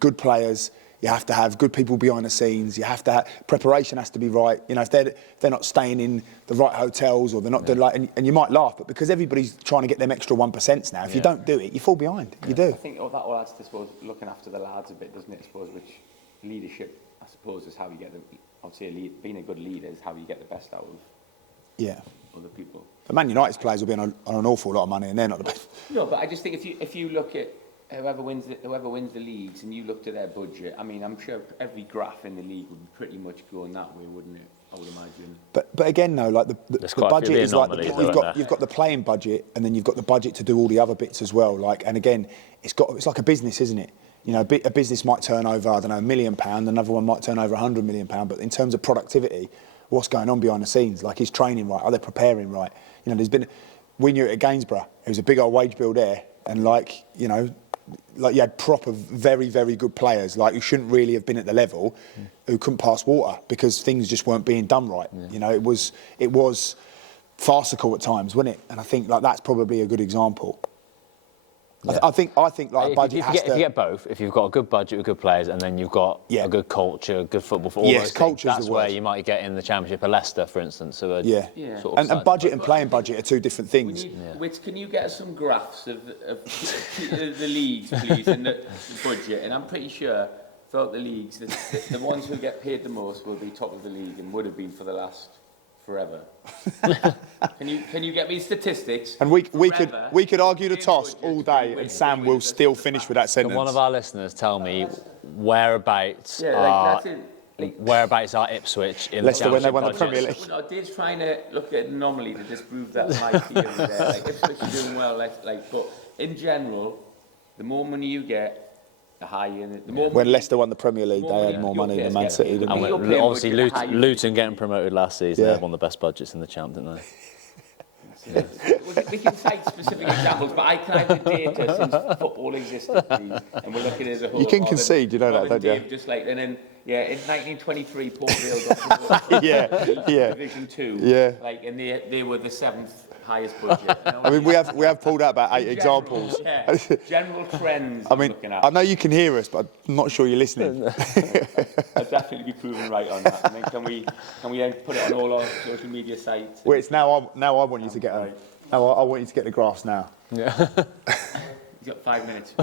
good players. You have to have good people behind the scenes. You have to preparation has to be right. You know, if they're not staying in the right hotels or they're not doing and you might laugh, but because everybody's trying to get them extra 1% now, if you don't do it, you fall behind. You do. I think that all adds to, I suppose, looking after the lads a bit, doesn't it? I suppose, which leadership, I suppose, is how you get them. Obviously, being a good leader is how you get the best out of other people. The Man United's players will be on an awful lot of money, and they're not the best. No, but I just think if you look at whoever wins the leagues and you look to their budget, I mean, I'm sure every graph in the league would pretty much go in that way, wouldn't it? I would imagine. But again, no, like the budget is like you've got the playing budget, and then you've got the budget to do all the other bits as well. Like, and again, it's like a business, isn't it? You know, a business might turn over, I don't know, £1 million, another one might turn over £100 million. But in terms of productivity, what's going on behind the scenes? Like, is training right? Are they preparing right? You know, we knew it at Gainsborough. It was a big old wage bill there, and you had proper, very, very good players, like who shouldn't really have been at the level, who couldn't pass water because things just weren't being done right. Yeah. You know, it was farcical at times, wasn't it? And I think like that's probably a good example. Yeah. I think like a budget if you get both, if you've got a good budget with good players and then you've got a good culture, good football for all those things, that's where you might get in the Championship of Leicester, for instance. So sort of and budget and playing budget are two different things. Which can you get us some graphs of the leagues, please, and the budget? And I'm pretty sure throughout the leagues, the ones who get paid the most will be top of the league and would have been for the last forever. Can you get me statistics? And we could argue the toss all day, and Sam will still finish with that sentence. Can one of our listeners tell me whereabouts are Ipswich in Leicester the when they Championship won the budget? Premier League? No, Dave's trying to look at an anomaly to disprove that my theory there. Like Ipswich are doing well, but in general, the more money you get, the higher. The more when Leicester won the Premier League, they had more money than Man City. And obviously, Luton getting promoted last season, they had one of the best budgets in the Champ, didn't they? We can cite specific examples, but I can have the data since football existed, please. And we're looking as a whole. You can concede, you know that, don't you? Just like, and then, in 1923, Port Vale got to Division 2. Yeah. Like, and they were the 7th highest budget. I mean, we have pulled out about 8 examples. Yeah, general trends. I mean, looking at. I know you can hear us, but I'm not sure you're listening. I'll definitely be proven right on that. And then can we then put it on all our social media sites? Well, it's now I want you to get on. Now I want you to get the graphs now. Yeah. He's got 5 minutes.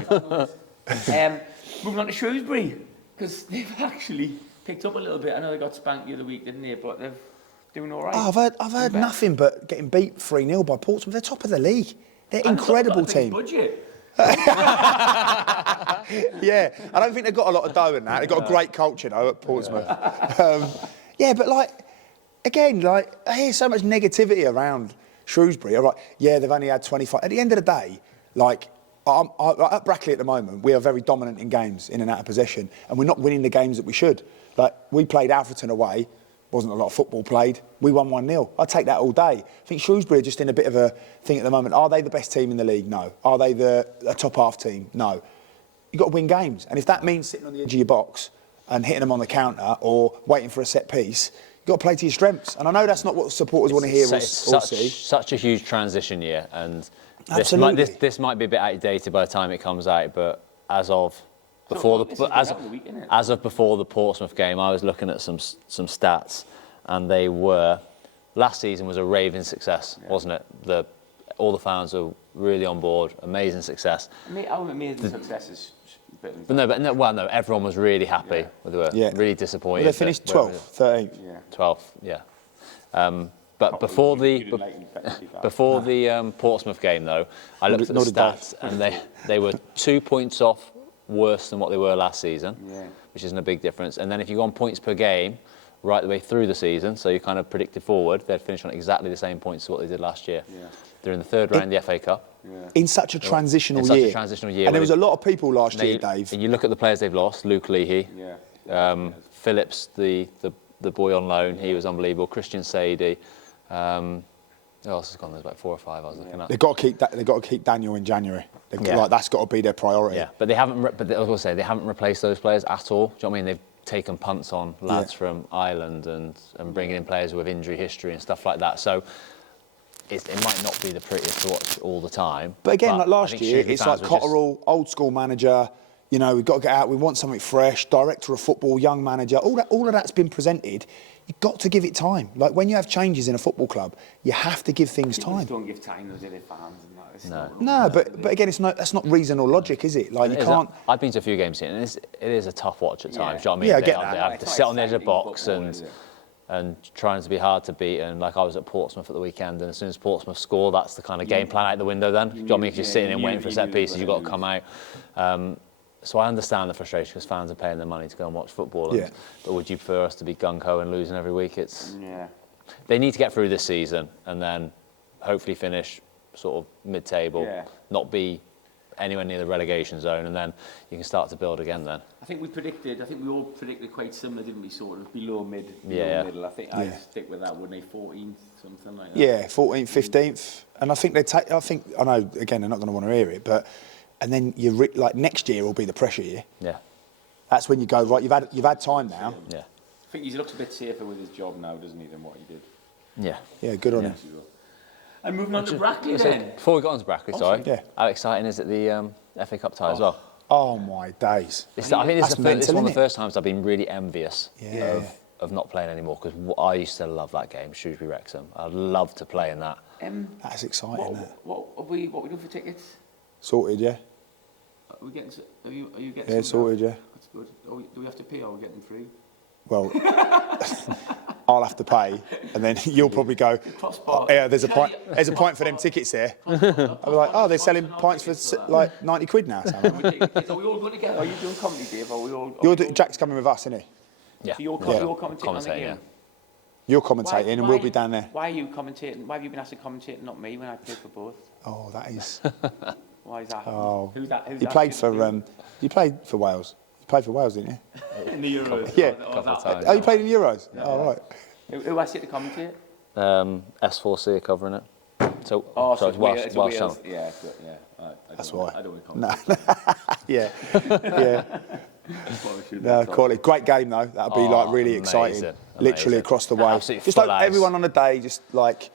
Moving on to Shrewsbury, because they've actually picked up a little bit. I know they got spanked the other week, didn't they? But they're doing all right. Oh, I've heard nothing but getting beat 3-0 by Portsmouth. They're top of the league. They're an incredible team. Budget. Yeah, I don't think they've got a lot of dough in that. They've got a great culture though at Portsmouth. But again, I hear so much negativity around Shrewsbury. I'm like, yeah, they've only had 25. At the end of the day, at Brackley at the moment, we are very dominant in games, in and out of possession, and we're not winning the games that we should. Like, we played Alfreton away, wasn't a lot of football played. We won 1-0. I'd take that all day. I think Shrewsbury are just in a bit of a thing at the moment. Are they the best team in the league? No. Are they a top half team? No. You've got to win games. And if that means sitting on the edge of your box and hitting them on the counter or waiting for a set piece, you've got to play to your strengths. And I know that's not what supporters want to hear or see. Such a huge transition year. And this might be a bit outdated by the time it comes out, but as of before the Portsmouth game, I was looking at some stats, and they were, last season was a raving success, wasn't it? All the fans were really on board, amazing success. Amazing success is. No, everyone was really happy. They were really disappointed. Well, they finished 12th, 13th. Yeah. 12th, yeah. But before the Portsmouth game, though, I looked at the stats, and they were 2 points off worse than what they were last season, which isn't a big difference. And then if you go on points per game right the way through the season, so you kind of predicted forward, they'd finish on exactly the same points as what they did last year. Yeah. They're in the third round of the FA Cup. Yeah. In such a transitional year. And there was a lot of people last year, Dave. And you look at the players they've lost, Luke Leahy, Phillips, the boy on loan, he was unbelievable, Christian Sadie, who else has gone? There's about 4 or 5 I was looking at. They've got to keep Daniel in January. That's got to be their priority. Yeah, but they haven't. But I was going to say they haven't replaced those players at all. Do you know what I mean? They've taken punts on lads from Ireland and bringing in players with injury history and stuff like that. So it might not be the prettiest to watch all the time. But again, like last year, it's like Cotterill, old school manager. You know, we've got to get out. We want something fresh. Director of football, young manager. All of that's been presented. You've got to give it time. Like, when you have changes in a football club, you have to give things time. Just don't give time, though, to their fans and that. No, but again, that's not reason or logic, is it? Like, you can't. I've been to a few games here, and it is a tough watch at times. Do you know what I mean? Yeah, I get that. They have to sit on the edge of the box and trying to be hard to beat. And like, I was at Portsmouth at the weekend, and as soon as Portsmouth score, that's the kind of game plan out the window then. Do you know what I mean? If you're sitting and waiting for set pieces, you've got to come out. So I understand the frustration because fans are paying their money to go and watch football. But would you prefer us to be gung-ho and losing every week? They need to get through this season and then hopefully finish sort of mid-table, not be anywhere near the relegation zone, and then you can start to build again then. I think we all predicted quite similar, didn't we, sort of below middle. I think I'd stick with that, wouldn't they? 14th, something like that. Yeah, 14th, 15th. And I think I know, again, they're not going to want to hear it, but and then next year will be the pressure year. Yeah. That's when you go, right, you've had time now. Yeah. I think he looks a bit safer with his job now, doesn't he, than what he did. Yeah. Yeah, good on him. And moving on to Brackley then. Before we got on to Brackley, how exciting is it, the FA Cup tie as well? Oh my days. I think it's one of the first times I've been really envious of not playing anymore, because I used to love that game, Shrewsbury-Wrexham. I'd love to play in that. That's exciting. What are we doing for tickets? Sorted, yeah. Are you getting? Yeah, sorted, yeah. That's good. Do we have to pay, or are we getting free? Well, I'll have to pay, and then you'll probably go, there's a pint for them tickets there. I'll be like, they're selling pints for like 90 quid now. Are we all going together? Are you doing comedy, Dave? Are we all? Jack's coming with us, isn't he? Yeah. So you're commentating on the game? Yeah. You're commentating, and we'll be down there. Why are you commentating? Why have you been asked to commentate, not me, when I played for both? Oh, that is. Why is that? Oh, who's that? You played for Wales. You played for Wales, didn't you? In the Euros. Yeah. A couple of times. Oh, you played in Euros. Yeah. Oh, right. Who asked you to commentate? S4C are covering it. So, Oh, so it's Wales, Welsh Wales. channel. Yeah, good, yeah. That's why. I don't want to No. comment. Yeah, yeah. No, quality. Great game though. That'll be like really exciting. Literally Amazing. across the way. Absolutely Just full like house. everyone on the day, just like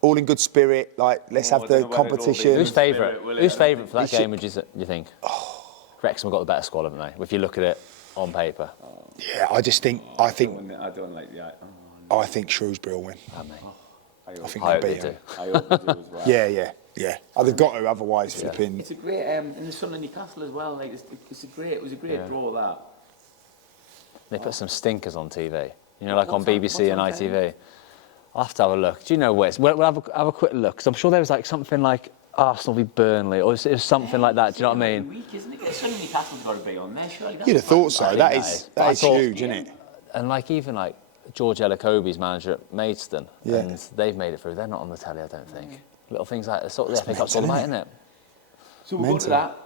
all in good spirit. Like let's have the competition. Who's favourite? Who's favourite for that It game? Would you think? Wrexham have got the better squad, haven't they? If you look at it on paper. Yeah, I just think. I don't like the. I think Shrewsbury will win. I think they'll beat them. I hope they do as well. Yeah. Oh, they've got to, otherwise flipping. It's a great in the Sunderland Newcastle as well. Like it was a great draw that. They put some stinkers on TV. You know, like on BBC and ITV. I'll have to have a look. Do you know where? We'll have a quick look, because I'm sure there was like something like Arsenal v Burnley, or it was something like that. Do you know what I mean? Week, isn't it? Sunderland Newcastle's got to be on there, surely. You'd have thought so. That is huge, isn't it? And like even like George Elokobi's manager at Maidstone, Yeah. and they've made it through. They're not on the telly, I don't think. Little things like that. Sort of the FA Cup's all about, isn't it? So we're going to that.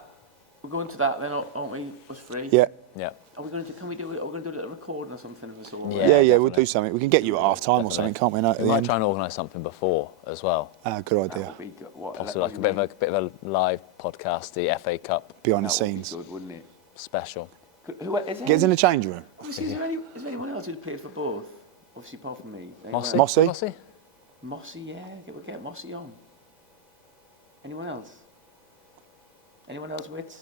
We're going to that then, aren't we? Us three. Yeah. Yeah. Are we going to? Can we do it? Are we going to do a little recording or something of the sort? Yeah. Yeah, we'll do something. We can get you at half time or something, can't we? No, at We the might end. try and organise something before as well. Good idea. Possibly like a bit of a live podcast, the FA Cup Behind the scenes. Good, wouldn't it? special. Who is Gets in the change room. Is there anyone else who's played for both? Obviously, apart from me. Mossy? Mossy? Mossy, yeah. We'll get Mossy on. Anyone else? Anyone else, Wits?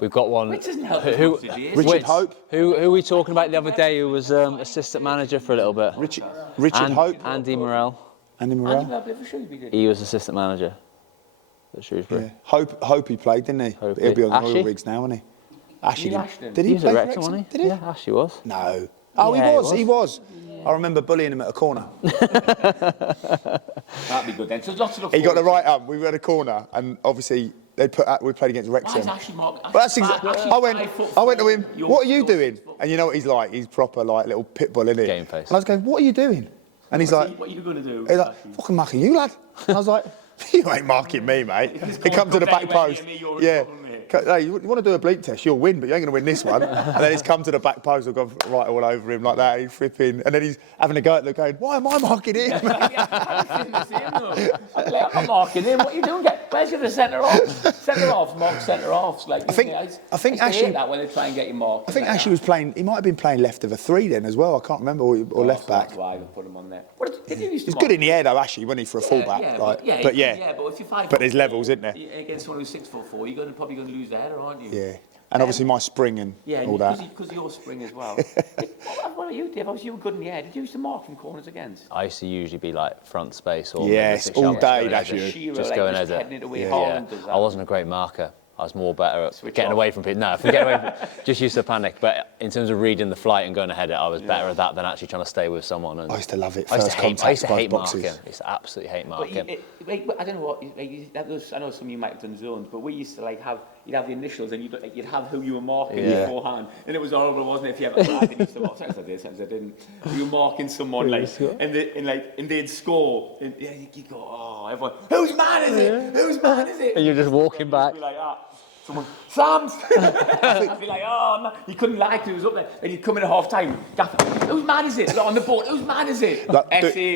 We've got one. Wits doesn't help Richard Wits, Hope. Who were we talking about the other day who was assistant manager for a little bit? Richard Hope. Andy Morrell. Andy Andy Morrell. Morrell played for Shrewsbury, did he? He was assistant manager at Shrewsbury. Yeah. Hope he played, didn't he? Hope He'll be on the Ashley? oil rigs now, isn't he? Ashley. Neil Ashton. Did He he was play at for Wrexham, wasn't he? Did he? Yeah, Ashley was. No. Oh, Yeah, he was. I remember bullying him at a corner. That'd be good then. So there's lots of He got the right arm. We were at a corner, and obviously we played against Why Wrexham. is Ashley Mark? But that's I went to him. What are you doing? And you know what he's like? He's proper like little pit bull, isn't he? Game face. And I was going, what are you doing? And he's like, What are you going to do? he's like, fucking marking you, lad. And I was like, you ain't marking me, mate. He come to the back post. Yeah. Hey, you want to do a bleep test? You'll win, but you ain't going to win this one. And then he's come to the back post. I've gone right all over him like that. He's flipping, and then he's having a go at them, going, "Why am I marking him?" I'm not marking him. What are you doing? Where's your centre off? Centre off, mark centre offs. Like I think Ashley. That when they try and get you marked. I think Ashley was playing. He might have been playing left of a 3 then as well. I can't remember, or left back. That's why I put him on there. Did you used to He's good in the air though, Ashley, wasn't he, for a fullback? But if you're 5 But there's levels, isn't there? Against someone who's 6'4", you're probably going to lose the header, aren't you? Yeah. And obviously my spring and all that. Because of your spring as well. What about you, Dave? Obviously you were good in the air. Did you used to mark from corners against? I used to usually be like front space or yes, all day. That's you. Just going as it. I wasn't a great marker. I was more better at getting away from people. No, if we get away from just used to panic. But in terms of reading the flight and going ahead, I was better at that than actually trying to stay with someone. And I used to love it. I used to hate boxes. marking. I used to absolutely hate marking. I don't know what. I know some of you might have done zones, but we used to you'd have the initials and you'd have who you were marking beforehand, and it was horrible, wasn't it? If you ever used to mark, sometimes I did, sometimes I didn't. You were marking someone and they'd score, and you go, oh, everyone, whose man is it? Whose man is it? And you're just walking back. Be like, someone, Sam's! I'd be like, oh, no. You couldn't lie because he was up there. And he'd come in at half time. Whose man is it? Like, on the board, whose man is it?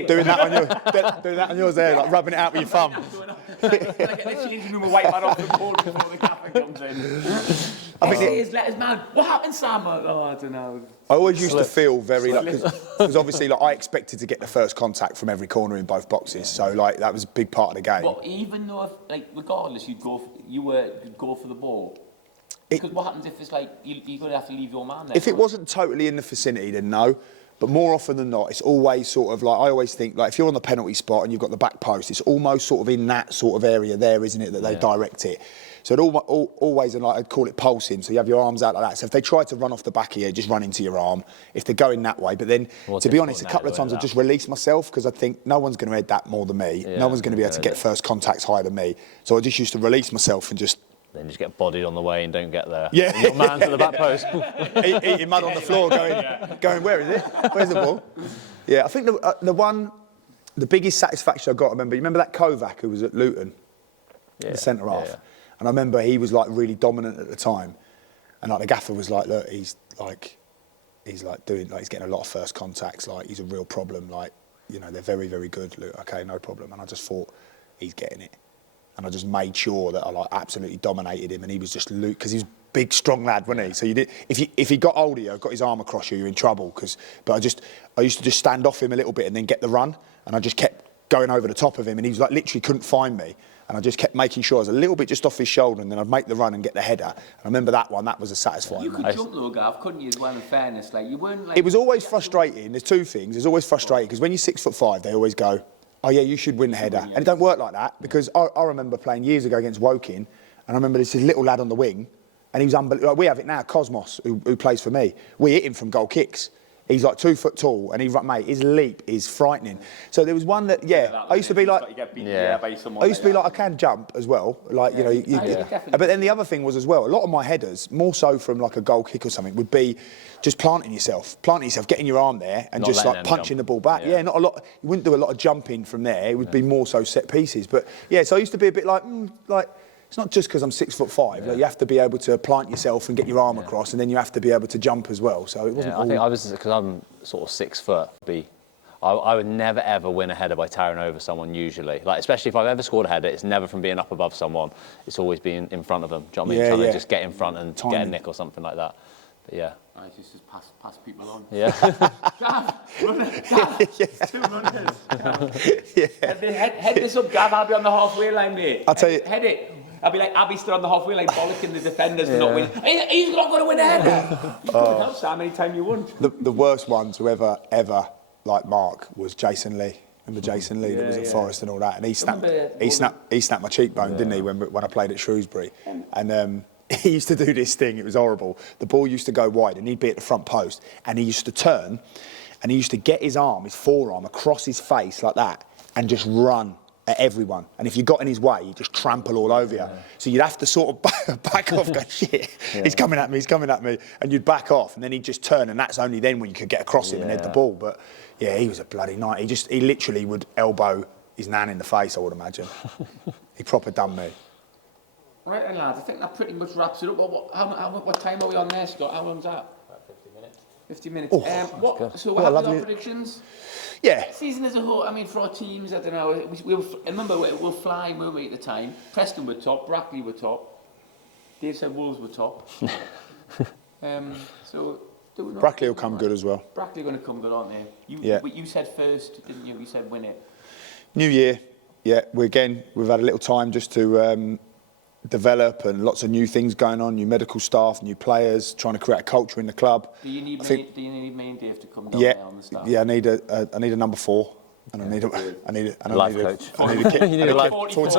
Doing that on yours there, like rubbing it out with your thumb. Like a changing room and wipe that off the board before the captain comes in. Let his man. What happened, Sam? Oh, I don't know. I always used to feel very because obviously I expected to get the first contact from every corner in both boxes, so that was a big part of the game. But even though, regardless, you'd go for the ball. Because what happens if it's you're going to have to leave your man there? If it wasn't totally in the vicinity, then no. But more often than not, it's always sort of I always think if you're on the penalty spot and you've got the back post, it's almost sort of in that sort of area there, isn't it, that they direct it. So it always, and I'd call it pulsing, so you have your arms out like that. So if they try to run off the back here, just run into your arm, if they're going that way. But then, to be honest, a couple of times I've just released myself because I think no one's going to head that more than me. No one's going to be able to get first contacts higher than me. So I just used to release myself and just... Then just get bodied on the way and don't get there. Yeah. And your man's at the back post. Eating mud on the floor, going, where is it? Where's the ball? Yeah, I think the biggest satisfaction I got, you remember that Kovac who was at Luton? The centre-half. Yeah. And I remember he was really dominant at the time. And the gaffer was like, look, he's getting a lot of first contacts, he's a real problem, they're very, very good, Luke. Okay, no problem. And I just thought, he's getting it. And I just made sure that I absolutely dominated him, and he was just Luke, because he was a big, strong lad, wasn't he? So if he got hold of you, got his arm across you, you're in trouble. But I used to just stand off him a little bit and then get the run, and I just kept going over the top of him, and he was like literally couldn't find me. And I just kept making sure I was a little bit just off his shoulder, and then I'd make the run and get the header. And I remember that one, that was a satisfying. You could jump though, Gav, couldn't you, as well, in fairness? Like, you weren't like... It was always frustrating. There's two things. It's always frustrating, because when you're 6'5", they always go, oh yeah, you should win the header. And it don't work like that, because I remember playing years ago against Woking, and I remember this little lad on the wing, and he was unbelievable. Like, we have it now, Cosmos, who plays for me. We hit him from goal kicks. He's like 2 foot tall, and mate, his leap is frightening. So there was one that, I used to be like, I can jump as well, like but then the other thing was as well, a lot of my headers, more so from like a goal kick or something, would be just planting yourself, getting your arm there, and just like punching the ball back. Yeah, not a lot. You wouldn't do a lot of jumping from there. It would be more so set pieces. But yeah, so I used to be a bit like. It's not just because I'm 6'5". Like, you have to be able to plant yourself and get your arm across, and then you have to be able to jump as well. So it wasn't. I think I was, because I'm sort of 6 foot. I would never ever win a header by towering over someone usually. Like, especially if I've ever scored a header, it's never from being up above someone. It's always being in front of them. Do you know what I mean? Trying to just get in front and get a nick or something like that. But yeah. I just pass people on. Yeah. Gav, run it, Gav. 2 runners. Head this up, Gav. I'll be on the halfway line, mate. I'll tell you. Head it. I'll be like Abby stood on the halfway line bollocking the defenders for not winning. He's not going to win a header. You could have helped Sam any time you want. The worst one to ever like Mark was Jason Lee. Remember Jason Lee that was at Forest and all that, and he snapped my cheekbone, didn't he, when I played at Shrewsbury, and he used to do this thing. It was horrible. The ball used to go wide, and he'd be at the front post, and he used to turn, and he used to get his forearm across his face like that, and just run at everyone. And if you got in his way, he'd just trample all over you. So you'd have to sort of back off, go, shit, he's coming at me, and you'd back off, and then he'd just turn, and that's only then when you could get across him and head the ball. But yeah, he was a bloody night. He literally would elbow his nan in the face, I would imagine. He proper done me. Right then, lads, I think that pretty much wraps it up. What time are we on there, Scott? How long's that? About 50 minutes. 50 minutes. So what have we got predictions? Yeah. Season as a whole, I mean, for our teams, I don't know. We'll fly, weren't we, at the time? Preston were top, Brackley were top. Dave said Wolves were top. Brackley will come good as well. Brackley are going to come good, aren't they? You said first, didn't you? You said win it. New year. Yeah, we've had a little time just to develop, and lots of new things going on, new medical staff, new players, trying to create a culture in the club. Do you need main Dave to come down there on the staff? Yeah, I need a number 4, and I need a coach. I need a kid. You need a life coach.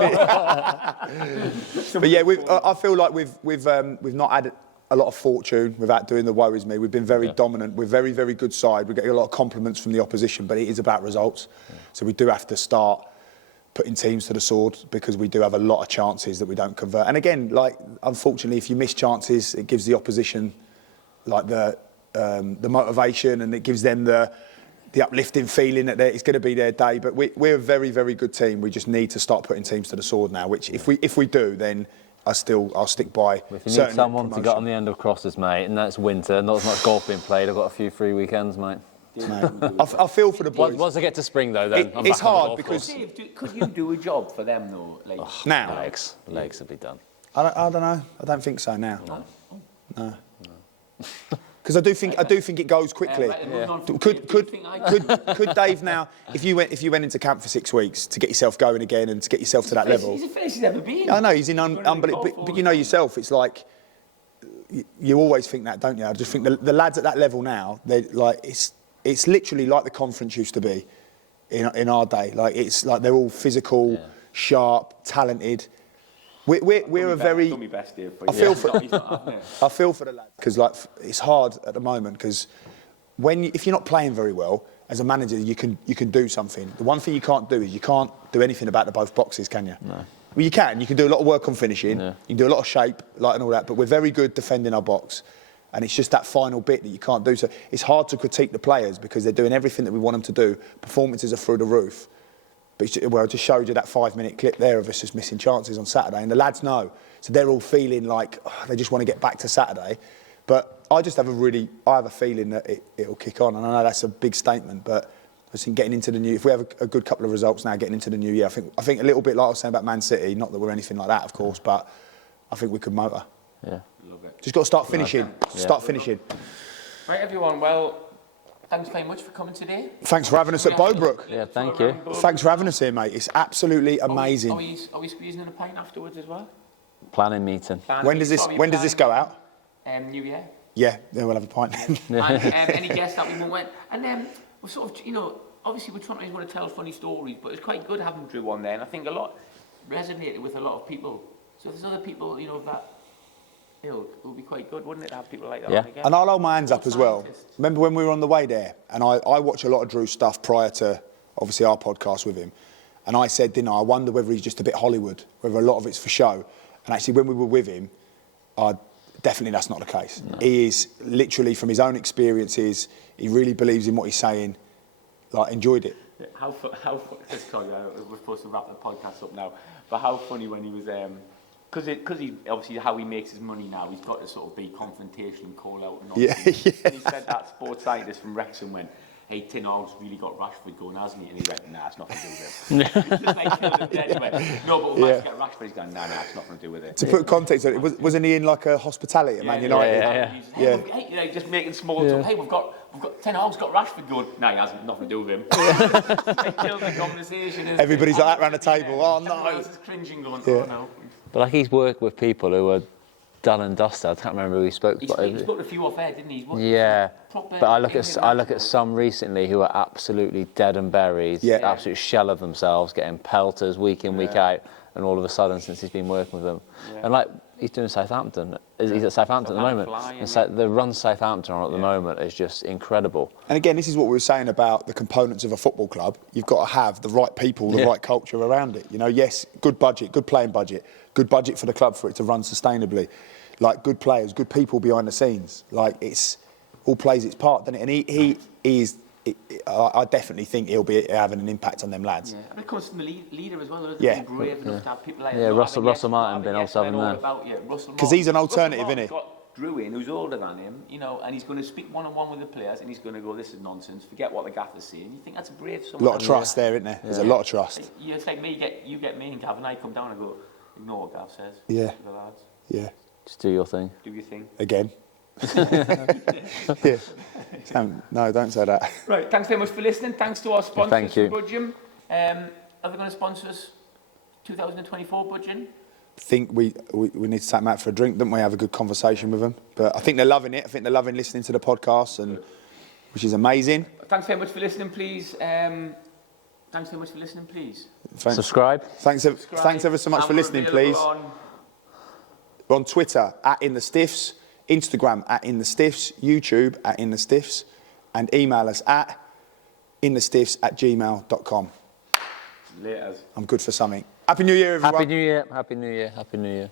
But yeah, I feel like we've not had a lot of fortune without doing the worries me. We've been very dominant. We're very, very good side. We're getting a lot of compliments from the opposition, but it is about results. So we do have to start putting teams to the sword, because we do have a lot of chances that we don't convert. And again, like, unfortunately, if you miss chances, it gives the opposition like the motivation, and it gives them the uplifting feeling that it's going to be their day. But we're a very, very good team. We just need to start putting teams to the sword now. Which, if we do, then I'll stick by. If you need someone to get on the end of crosses, mate, and that's winter, not as much golf being played. I've got a few free weekends, mate. I feel for the boys. Once I get to spring, though, then it's hard because. Dave, could you do a job for them though? Like now, legs would be done. I don't know. I don't think so now. No. Because I do think it goes quickly. Could Dave now, if you went into camp for 6 weeks to get yourself going again and to get yourself to that level? He's the fittest he's ever been. I know he's in unbelievable, but you know yourself, it's like you always think that, don't you? I just think the lads at that level now, they like it's literally like the conference used to be in our day. Like, it's like they're all physical, sharp, talented. We're a very. I feel for the lads, because like it's hard at the moment, because if you're not playing very well as a manager, you can do something. The one thing you can't do is you can't do anything about the both boxes, can you? No. Well, you can do a lot of work on finishing. You can do a lot of shape, like, and all that. But we're very good defending our box, and it's just that final bit that you can't do. So it's hard to critique the players, because they're doing everything that we want them to do. Performances are through the roof. But I just showed you that 5-minute clip there of us just missing chances on Saturday, and the lads know. So they're all feeling like they just want to get back to Saturday. But I just have a feeling that it'll kick on. And I know that's a big statement, but I think getting into the new, if we have a good couple of results now, getting into the new year, I think a little bit like I was saying about Man City, not that we're anything like that, of course, but I think we could motor. Yeah. Love it. Just got to start finishing. Start finishing. Right, everyone. Well, thanks very much for coming today. Thanks for having us at Bowbrook. Yeah, thank you. Thanks for having us here, mate. It's absolutely amazing. Are we squeezing in a pint afterwards as well? Planning meeting. When does this go out? New Year. Yeah, then we'll have a pint. And any guests that we went. And then we're sort of, obviously we're trying to want to tell funny stories, but it's quite good having Drew on there. And I think a lot resonated with a lot of people. So if there's other people, that it would be quite good, wouldn't it, to have people like that on again? And I'll hold my hands up as well. Remember when we were on the way there, and I watch a lot of Drew's stuff prior to, obviously, our podcast with him. And I said, didn't I wonder whether he's just a bit Hollywood, whether a lot of it's for show. And actually, when we were with him, definitely that's not the case. No. He is literally, from his own experiences, he really believes in what he's saying, enjoyed it. How sorry, we're supposed to wrap the podcast up now, but how funny when he was, because he obviously how he makes his money now, he's got to sort of be confrontational and call out and nonsense. Yeah. And he said that sports scientist from Wrexham went, hey, Tin Hog's really got Rashford going, hasn't he? And he went, nah, it's nothing to do with it. Just like killing him dead. He went, no, but we might get Rashford. He's going, nah, it's nothing to do with it. To put context on it, wasn't he in like a hospitality at Man United? Hey, just making small talk. Hey, we've got Tin Hog's got Rashford going. Nah, he hasn't, nothing to do with him. Like, killed the conversation. Everybody's like that around the table. Oh no. Everyone else is cringing, going, oh no. But he's worked with people who are done and dusted. I can't remember who he spoke to. He spoke to a few off air, didn't he? But I look at some recently who are absolutely dead and buried, absolute shell of themselves, getting pelters week in, week out, and all of a sudden, since he's been working with them, and he's doing Southampton. He's at Southampton at the moment. And the run Southampton on at the moment is just incredible. And again, this is what we were saying about the components of a football club. You've got to have the right people, the right culture around it. Yes, good budget, good playing budget, good budget for the club for it to run sustainably. Good players, good people behind the scenes. It's all plays its part, doesn't it? And he is. I definitely think he'll be having an impact on them lads. Yeah, and of course, the leader as well. Yeah. Brave enough to have people like Russell Martin being able to have him there. Because he's an alternative, isn't he? Got Drew in, who's older than him, and he's going to speak one-on-one with the players, and he's going to go, "This is nonsense. Forget what the gaffer's saying." You think that's a brave. A lot of trust there, isn't there? There's a lot of trust. It's like me. You get me and Gav, and I come down and go, "Ignore what Gav says." Yeah. The lads. Yeah. Just do your thing. Do your thing. Again. Yeah. No, don't say that. Right, thanks very much for listening. Thanks to our sponsors, Thank you. Budgeon. Are they going to sponsor us 2024 Budgeon? I think we need to take them out for a drink, don't we? Have a good conversation with them. But I think they're loving it. I think they're loving listening to the podcast, which is amazing. Thanks very much for listening, please. Thanks very much for listening, please. Subscribe. Thanks ever so much for listening, please. We're on Twitter @InTheStiffs, Instagram @InTheStiffs, YouTube @InTheStiffs, and email us at inthestiffs@gmail.com. Later. I'm good for something. Happy New Year, everyone. Happy New Year. Happy New Year. Happy New Year.